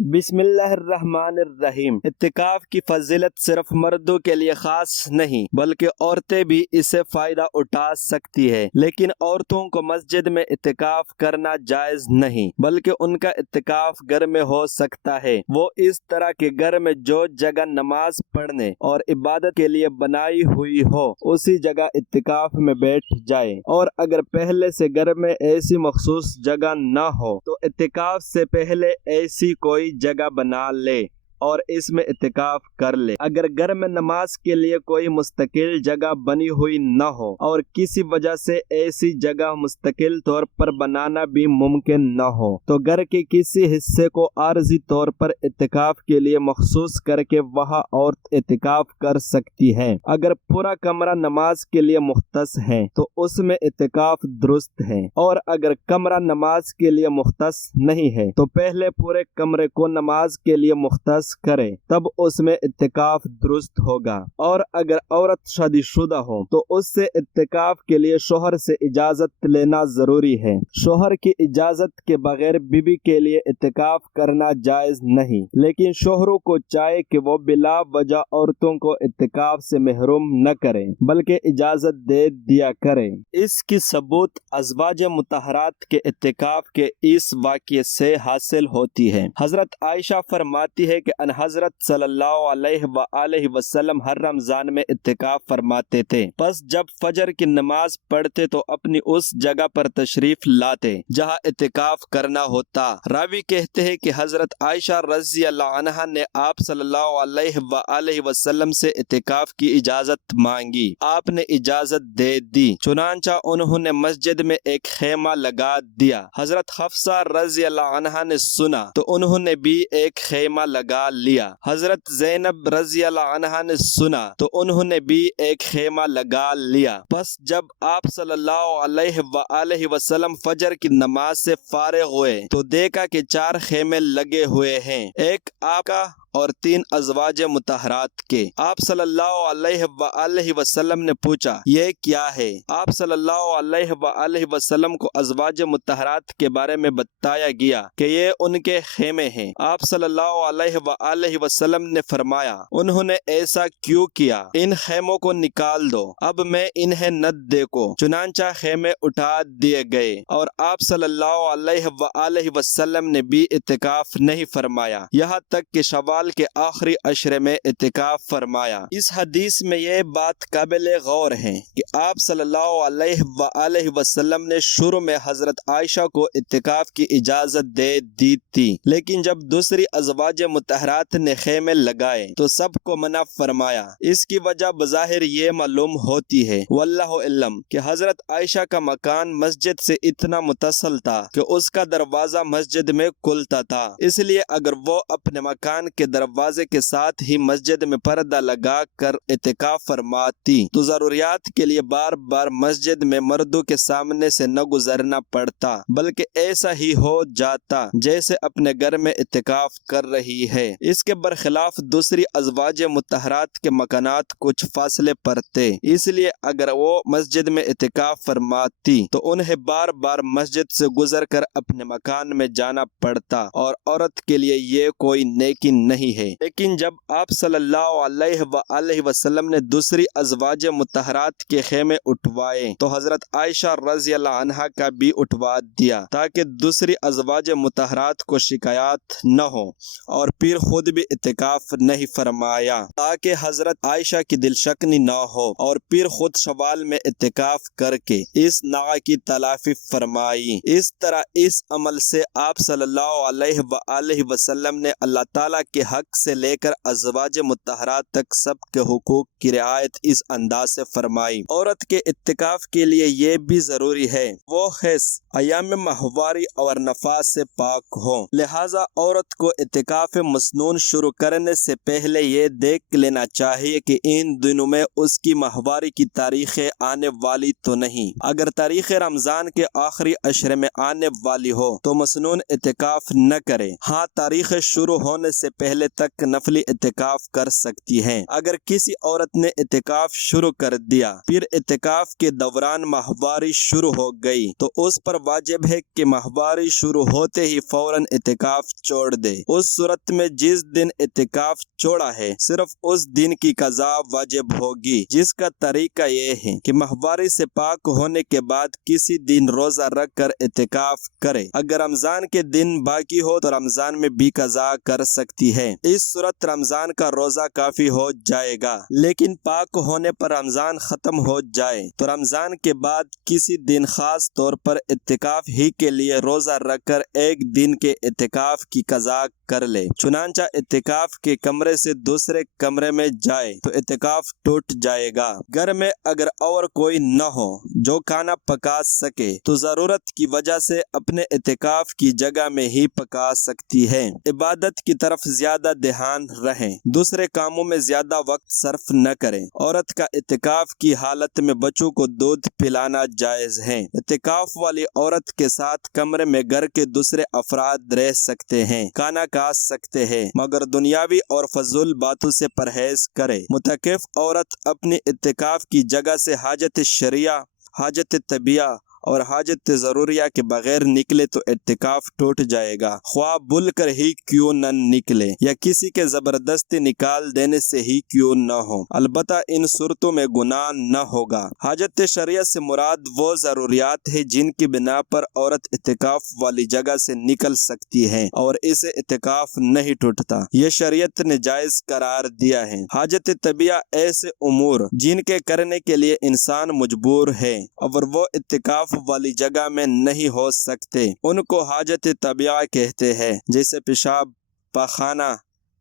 بسم اللہ الرحمن الرحیم۔ اعتکاف کی فضیلت صرف مردوں کے لیے خاص نہیں بلکہ عورتیں بھی اس سے فائدہ اٹھا سکتی ہے، لیکن عورتوں کو مسجد میں اعتکاف کرنا جائز نہیں بلکہ ان کا اعتکاف گھر میں ہو سکتا ہے۔ وہ اس طرح کے گھر میں جو جگہ نماز پڑھنے اور عبادت کے لیے بنائی ہوئی ہو اسی جگہ اعتکاف میں بیٹھ جائے، اور اگر پہلے سے گھر میں ایسی مخصوص جگہ نہ ہو تو اعتکاف سے پہلے ایسی کوئی جگہ بنا لے اور اس میں اعتکاف کر لے۔ اگر گھر میں نماز کے لیے کوئی مستقل جگہ بنی ہوئی نہ ہو اور کسی وجہ سے ایسی جگہ مستقل طور پر بنانا بھی ممکن نہ ہو تو گھر کے کسی حصے کو عارضی طور پر اعتکاف کے لیے مخصوص کر کے وہاں عورت اعتکاف کر سکتی ہے۔ اگر پورا کمرہ نماز کے لیے مختص ہے تو اس میں اعتکاف درست ہے، اور اگر کمرہ نماز کے لیے مختص نہیں ہے تو پہلے پورے کمرے کو نماز کے لیے مختص کرے، تب اس میں اعتکاف درست ہوگا۔ اور اگر عورت شادی شدہ ہو تو اس سے اعتکاف کے لیے شوہر سے اجازت لینا ضروری ہے۔ شوہر کی اجازت کے بغیر بیوی کے لیے اعتکاف کرنا جائز نہیں، لیکن شوہروں کو چاہے کہ وہ بلا وجہ عورتوں کو اعتکاف سے محروم نہ کریں بلکہ اجازت دے دیا کرے۔ اس کی ثبوت ازواج مطہرات کے اعتکاف کے اس واقعے سے حاصل ہوتی ہے۔ حضرت عائشہ فرماتی ہے کہ ان حضرت صلی اللہ علیہ وآلہ وسلم ہر رمضان میں اعتکاف فرماتے تھے، پس جب فجر کی نماز پڑھتے تو اپنی اس جگہ پر تشریف لاتے جہاں اعتکاف کرنا ہوتا۔ راوی کہتے ہیں کہ حضرت عائشہ رضی اللہ عنہا نے آپ صلی اللہ علیہ وآلہ وسلم سے اعتکاف کی اجازت مانگی، آپ نے اجازت دے دی، چنانچہ انہوں نے مسجد میں ایک خیمہ لگا دیا۔ حضرت حفصہ رضی اللہ عنہا نے سنا تو انہوں نے بھی ایک خیمہ لگا لیا۔ حضرت زینب رضی اللہ عنہا نے سنا تو انہوں نے بھی ایک خیمہ لگا لیا۔ پس جب آپ صلی اللہ علیہ وآلہ وسلم فجر کی نماز سے فارغ ہوئے تو دیکھا کہ 4 خیمے لگے ہوئے ہیں، ایک آپ کا اور 3 ازواج مطہرات کے۔ آپ صلی اللہ علیہ وآلہ وسلم نے پوچھا یہ کیا ہے؟ آپ صلی اللہ علیہ وآلہ وسلم کو ازواج مطہرات کے بارے میں بتایا گیا کہ یہ ان کے خیمے ہیں۔ آپ صلی اللہ علیہ وآلہ وسلم نے فرمایا انہوں نے ایسا کیوں کیا؟ ان خیموں کو نکال دو، اب میں انہیں نہ دیکھوں۔ چنانچہ خیمے اٹھا دیے گئے اور آپ صلی اللہ علیہ وآلہ وسلم نے بھی اعتکاف نہیں فرمایا یہاں تک کہ شوال کے آخری عشرے میں اعتکاف فرمایا۔ اس حدیث میں یہ بات قابل غور ہے کہ آپ صلی اللہ علیہ وآلہ وسلم نے شروع میں حضرت عائشہ کو اعتکاف کی اجازت دے دی تھی، لیکن جب دوسری ازواج مطہرات نے خیمے لگائے تو سب کو منع فرمایا۔ اس کی وجہ بظاہر یہ معلوم ہوتی ہے واللہ علم کہ حضرت عائشہ کا مکان مسجد سے اتنا متصل تھا کہ اس کا دروازہ مسجد میں کھلتا تھا، اس لیے اگر وہ اپنے مکان کے دروازے کے ساتھ ہی مسجد میں پردہ لگا کر اعتکاف فرماتی تو ضروریات کے لیے بار بار مسجد میں مردوں کے سامنے سے نہ گزرنا پڑتا، بلکہ ایسا ہی ہو جاتا جیسے اپنے گھر میں اعتکاف کر رہی ہے۔ اس کے برخلاف دوسری ازواج مطہرات کے مکانات کچھ فاصلے پر تھے، اس لیے اگر وہ مسجد میں اعتکاف فرماتی تو انہیں بار بار مسجد سے گزر کر اپنے مکان میں جانا پڑتا، اور عورت کے لیے یہ کوئی نیکی نہیں ہے۔ لیکن جب آپ صلی اللہ علیہ وآلہ وسلم نے دوسری ازواج مطہرات کے خیمے اٹھوائے تو حضرت عائشہ رضی اللہ عنہا کا بھی اٹھوا دیا تاکہ دوسری ازواج مطہرات کو شکایات نہ ہو، اور پھر خود بھی اعتکاف نہیں فرمایا تاکہ حضرت عائشہ کی دل شکنی نہ ہو، اور پھر خود شوال میں اعتکاف کر کے اس ناغہ کی تلافی فرمائی۔ اس طرح اس عمل سے آپ صلی اللہ علیہ وآلہ وسلم نے اللہ تعالیٰ کے حق سے لے کر ازواج مطہرات تک سب کے حقوق کی رعایت اس انداز سے فرمائی۔ عورت کے اعتکاف کے لیے یہ بھی ضروری ہے وہ حیض، ایام ماہواری اور نفاس سے پاک ہو، لہذا عورت کو اعتکاف مسنون شروع کرنے سے پہلے یہ دیکھ لینا چاہیے کہ ان دنوں میں اس کی ماہواری کی تاریخیں آنے والی تو نہیں۔ اگر تاریخ رمضان کے آخری عشرے میں آنے والی ہو تو مسنون اعتکاف نہ کرے۔ ہاں، تاریخ شروع ہونے سے پہلے پہلے تک نفلی اعتکاف کر سکتی ہیں۔ اگر کسی عورت نے اعتکاف شروع کر دیا پھر اعتکاف کے دوران ماہواری شروع ہو گئی تو اس پر واجب ہے کہ ماہواری شروع ہوتے ہی فوراً اعتکاف چھوڑ دے۔ اس صورت میں جس دن اعتکاف چھوڑا ہے صرف اس دن کی قضا واجب ہوگی، جس کا طریقہ یہ ہے کہ ماہواری سے پاک ہونے کے بعد کسی دن روزہ رکھ کر اعتکاف کرے۔ اگر رمضان کے دن باقی ہو تو رمضان میں بھی قضا کر سکتی ہے۔ اس صورت رمضان کا روزہ کافی ہو جائے گا، لیکن پاک ہونے پر رمضان ختم ہو جائے تو رمضان کے بعد کسی دن خاص طور پر اعتکاف ہی کے لیے روزہ رکھ کر ایک دن کے اعتکاف کی قضا کر لے۔ چنانچہ اعتکاف کے کمرے سے دوسرے کمرے میں جائے تو اعتکاف ٹوٹ جائے گا۔ گھر میں اگر اور کوئی نہ ہو جو کھانا پکا سکے تو ضرورت کی وجہ سے اپنے اعتکاف کی جگہ میں ہی پکا سکتی ہے۔ عبادت کی طرف زیادہ دھیان رہیں، دوسرے کاموں میں زیادہ وقت صرف نہ کریں۔ عورت کا اعتکاف کی حالت میں بچوں کو دودھ پلانا جائز ہے۔ اعتکاف والی عورت کے ساتھ کمرے میں گھر کے دوسرے افراد رہ سکتے ہیں، کھانا کھا سکتے ہیں، مگر دنیاوی اور فضول باتوں سے پرہیز کرے۔ متکف عورت اپنی اعتکاف کی جگہ سے حاجت شرعیہ، حاجت طبیعہ اور حاجت ضروریہ کے بغیر نکلے تو اعتکاف ٹوٹ جائے گا، خواہ بھول کر ہی کیوں نہ نکلے یا کسی کے زبردستی نکال دینے سے ہی کیوں نہ ہو، البتہ ان صورتوں میں گناہ نہ ہوگا۔ حاجت شرعیہ سے مراد وہ ضروریات ہیں جن کی بنا پر عورت اعتکاف والی جگہ سے نکل سکتی ہے اور اسے اعتکاف نہیں ٹوٹتا، یہ شریعت نے جائز قرار دیا ہے۔ حاجت طبیعہ ایسے امور جن کے کرنے کے لیے انسان مجبور ہے اور وہ اعتکاف والی جگہ میں نہیں ہو سکتے، ان کو حاجت طبیعہ کہتے ہیں، جیسے پیشاب، پاخانہ،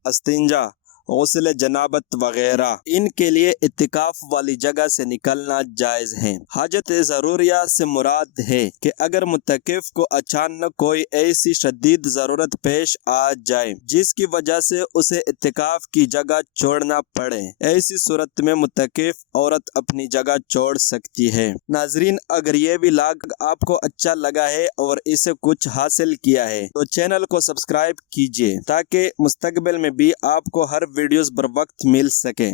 استنجا، غسل جنابت وغیرہ۔ ان کے لیے اعتکاف والی جگہ سے نکلنا جائز ہے۔ حاجت ضروریہ سے مراد ہے کہ اگر متکف کو اچانک کوئی ایسی شدید ضرورت پیش آ جائے جس کی وجہ سے اسے اعتکاف کی جگہ چھوڑنا پڑے، ایسی صورت میں متکف عورت اپنی جگہ چھوڑ سکتی ہے۔ ناظرین، اگر یہ ولاگ آپ کو اچھا لگا ہے اور اسے کچھ حاصل کیا ہے تو چینل کو سبسکرائب کیجیے تاکہ مستقبل میں بھی آپ کو ہر ویڈیوز بر وقت مل سکے۔